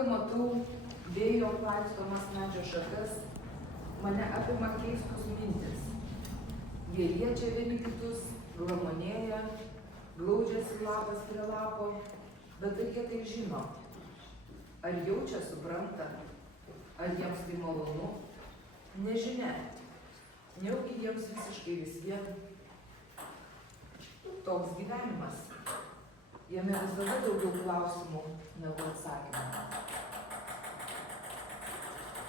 langą matau vėjo plaikstomas medžio šakas, mane apima keistos mintis. Jie liečia vieni kitus, glamonėja, glaudžiasi lapas prie lapo, bet ar jie tai žino? Ar jaučia, supranta? Ar jiems tai malonu? Nežinia. Nejaugi jiems visiškai vis vien. Toks gyvenimas. Jame visada daugiau klausimų negu atsakymų.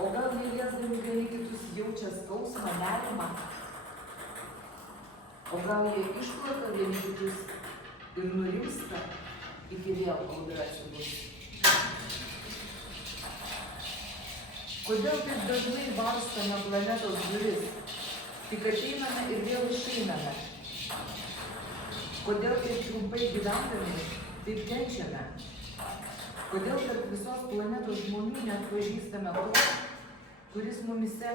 O gal jie liesdami vieni kitus jaučia skausmą, nerimą? O gal jie išplaka vieni kitus ir nurimsta, iki vėl audra atsibus? Kodėl taip dažnai varstame planetos duris, tik ateiname ir vėl išeiname? Kodėl taip trumpai gyvendami taip kenčiame? Kodėl tarp visos planetos žmonių neatpažįstame to, kuris mumise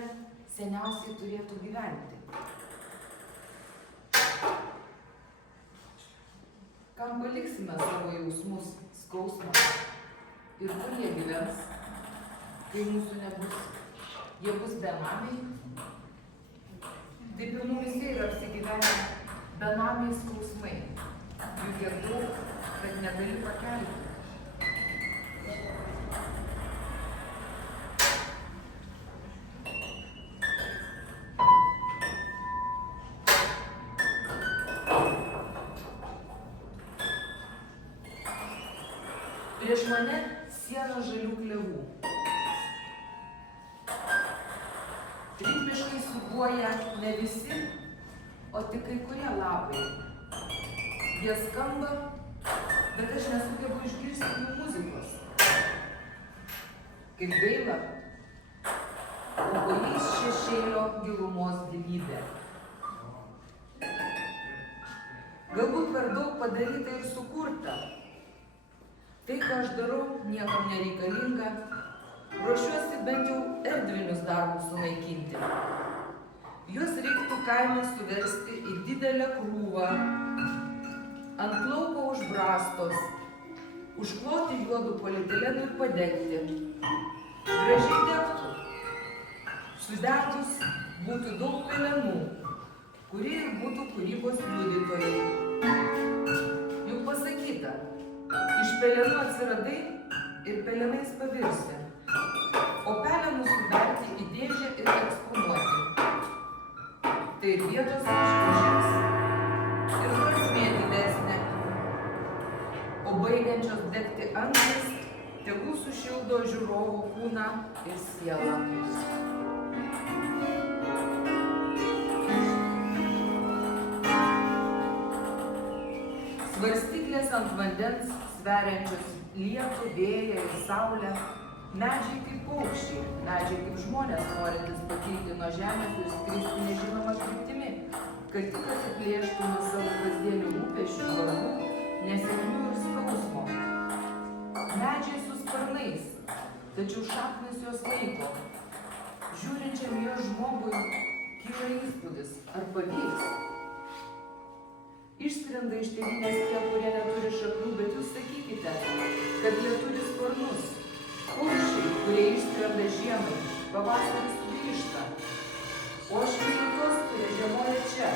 seniausiai turėtų gyventi? Kam paliksime savo jausmus, skausmą ir kur jie gyvens, kai mūsų nebus? Jie bus benamiai? Taip ir mumise yra apsigyvenę benamiai skausmai. Jų tiek daug, kad negali pakelti. Prieš mane siena žalių klevų. Ritmiškai siūbuoja ne visi, o tik kai kurie lapai. Jie skamba, bet aš nesugebu išgirsti jų muzikos. Kaip gaila, o po jais šešėlio gilumos gyvybė. Galbūt per daug padaryta ir sukurta. Tai, ką aš darau, niekam nereikalinga, ruošiuosi bent jau erdvinius darbus sunaikinti. Juos reiktų kaime suversti į didelę krūvą, ant lauko užbrastos, užkloti juodų polietilenu ir padegti. Gražiai degtų. Sudegus būtų daug pelenų, kurie ir būtų kūrybos liudytojai. Juk pasakyta, iš pelenų atsiradai ir pelenais pavirsi, o pelenus suberti į dėžę ir eksponuoti. Tai ir vietos išvažiams, ir prasmė didesnė, o baigiančios degti anglis tegul sušildo žiūrovų kūną ir sielą. Svarstyklės ant vandens, sveriančios lietų, vėją ir saulę, medžiai kaip paukščiai, medžiai kaip žmonės, norintys pakilti nuo žemės ir skristi nežinomą kryptimi, kad tik atsiplėštų nuo savo kasdienių rūpesčių, darbų, nesėkmių ir skausmo. Medžiai su sparnais, tačiau šaknis jos laiko. Žiūrinčiam jo žmogui kyla įspūdis, ar pavyks. Išskrenda iš tėvynės tie, kurie neturi šaknų, bet jūs sakykite, kad jie turi sparnus. Paukščiai, kurie išskrenda žiemai, pavasaris sugrįžta. O aš myliu tuos, kurie žiemoja čia,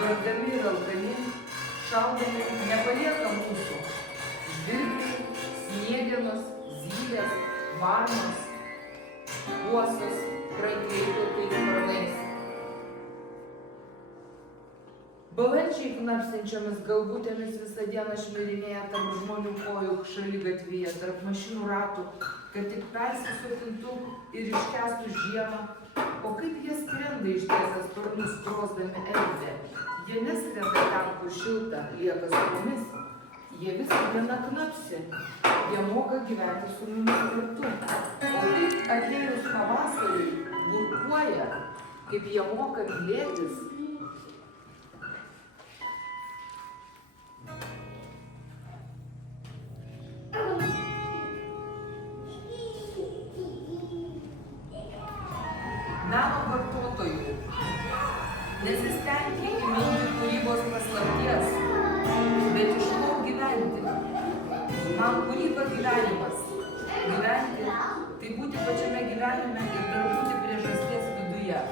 vargdami ir alkani, šaudami, nepalieka mūsų. Žvirbliai, sniegienos, zylės, varnos, uosos, krankliai kaip sparnais. Balandžiai knapsinčiomis galvutėmis visą dieną šmirinėja tarp žmonių kojų šaligatvyje, tarp mašinų ratų, kad tik persisotintų ir iškęstų žiemą. O kaip jie skrenda ištiesę sparnus, trosdami erdvę? Jie neskrenda ten, kur šilta, lieka su mumis. Jie visą dieną knapsi. Jie moka gyventi su mumis kartu. O kaip atėjus pavasariui burkuoja, kaip jie moka mylėtis. Meno vartotojų. Nesistengti įminti kūrybos paslapties, bet išmok gyventi. Man kūryba gyvenimas. Gyventi tai būti pačiame gyvenime ir dar būti priežasties viduje,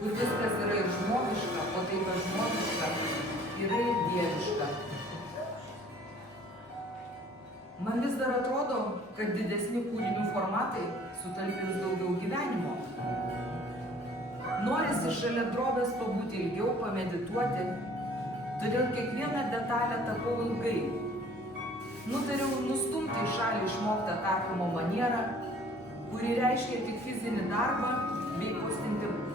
kur viskas yra ir žmogiška, o tai, kas žmogiška, yra ir dieviška. Man vis dar atrodo, kad didesni kūrinių formatai sutalpins daugiau gyvenimo. Norisi šalia drobės pabūti ilgiau, pamedituoti, todėl kiekvieną detalę tapau ilgai. Nutariau nustumti į šalį išmoktą tapymo manierą, kuri reiškia tik fizinį darbą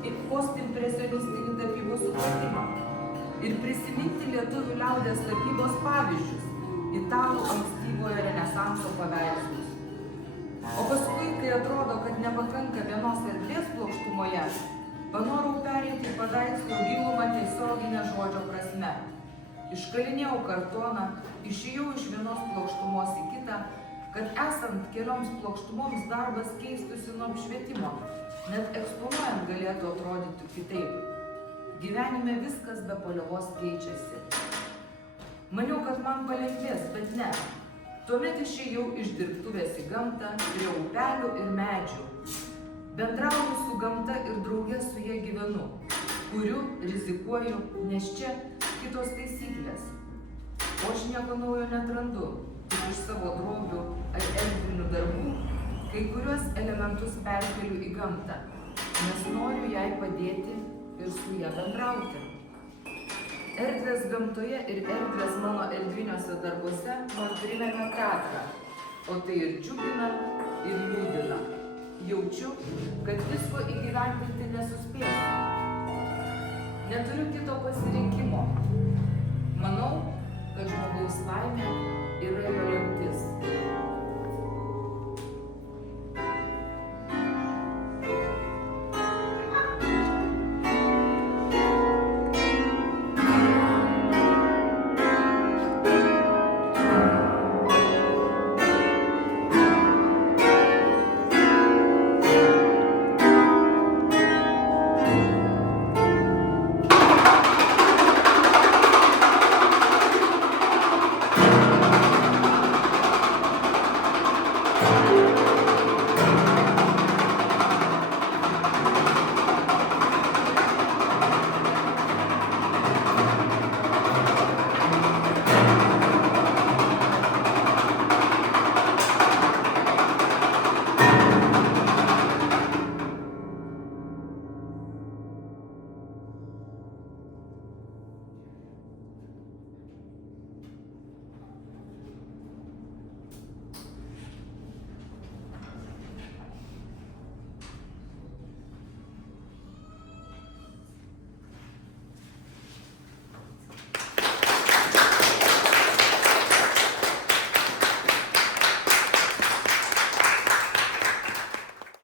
bei postimpresionistinį tapybos supratimą ir prisiminti lietuvių liaudies tapybos pavyzdžius, italų ankstyvojo renesanso paveikslus. O paskui, kai atrodo, kad nepakanka vienos erdvės plokštumoje, panorau pereiti į paveikslo gilumą tiesioginę žodžio prasme. Iškalinėjau kartoną, išėjau iš vienos plokštumos į kitą, kad esant kelioms plokštumoms darbas keistųsi nuo apšvietimo, net eksponuojant galėtų atrodyti kitaip. Gyvenime viskas be paliovos keičiasi. Maniau, kad man palengvės, bet ne. Tuomet išėjau iš dirbtuvės į gamtą, prie upelių ir medžių. Bendrauju su gamta ir drauge su ja gyvenu. Kuriu, rizikuoju, nes čia kitos taisyklės. O aš nieko naujo netrandu, tik iš savo drobių ar erdvinių darbų kai kuriuos elementus perkeliu į gamtą, nes noriu jai padėti ir su ja bendrauti. Erdvės gamtoje ir erdvės mano erdviniuose darbuose man primena teatrą, o tai ir džiugina, ir liūdina. Jaučiu, kad visko įgyvendinti nesuspėsiu. Neturiu kito pasirinkimo. Manau, kad žmogaus laimė